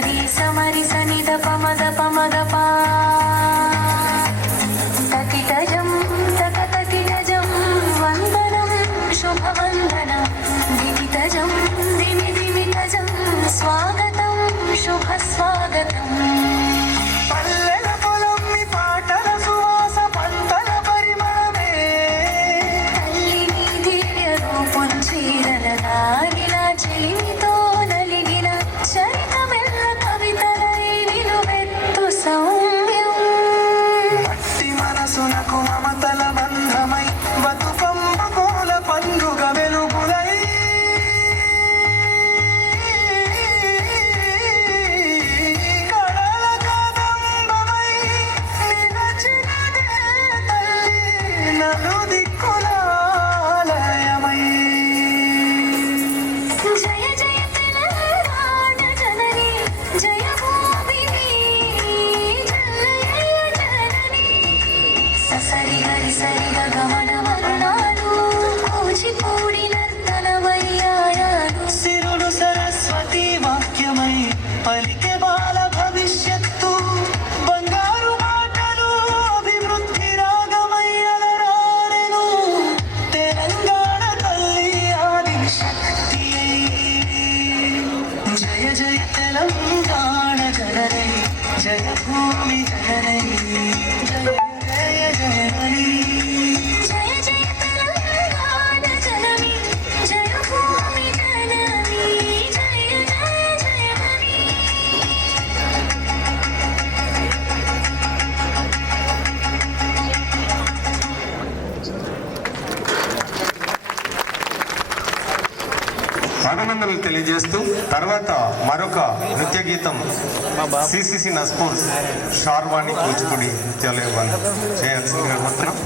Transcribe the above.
సరి సమరి సని ద పమద పమద పా తకిటజం తక తకిటజం వందనం శుభవందనం దివితజం దివి దివితజం స్వాగతం శుభ స్వాగతం పల్లెల పొలం మీ పాటల సువాస పంటల పరిమళమే తల్లి నీ దివ్య రూపం చీరల నాగిన చెలిమితో నలిగిన చరితమెల్ల కవితలై నిలువెత్తు సౌమ్యం మట్టి మనసునకు మమతల బంధమై బతుకమ్మ కోల పండుగ వెలుగులై కళల కదంబమై నిలచినదే తల్లి నలుదిక్కులాలయమై జయ జయ తెలంగాణ జనని జయ భూమిని జల్లయ్య జనని ససరి హరి సరి గమన మరుణాలు కూచిపూడి నర్తన వయ్యాయాలు సిరులు సరస్వతి వాక్యమై పలికే బాల భవిష్యత్తు బంగారు మాటలు అభివృద్ధి రాగమై అలరారెను తెలంగాణ తల్లి ఆది శక్తి జయ జయ తెలంగాణ జనని జయ భూమి జనని జయ జయ జనని జయ జయ తెలంగాణ జనని జయ భూమి జనని జయ జయ జయమని అభినందనలు తెలియజేస్తూ తర్వాత మరొక నృత్య గీతం సిసిసి నస్పూర్ షార్వాణి కూచిపూడి నృత్యాలు చేయాల్సిందిగా కోరుతున్నాం.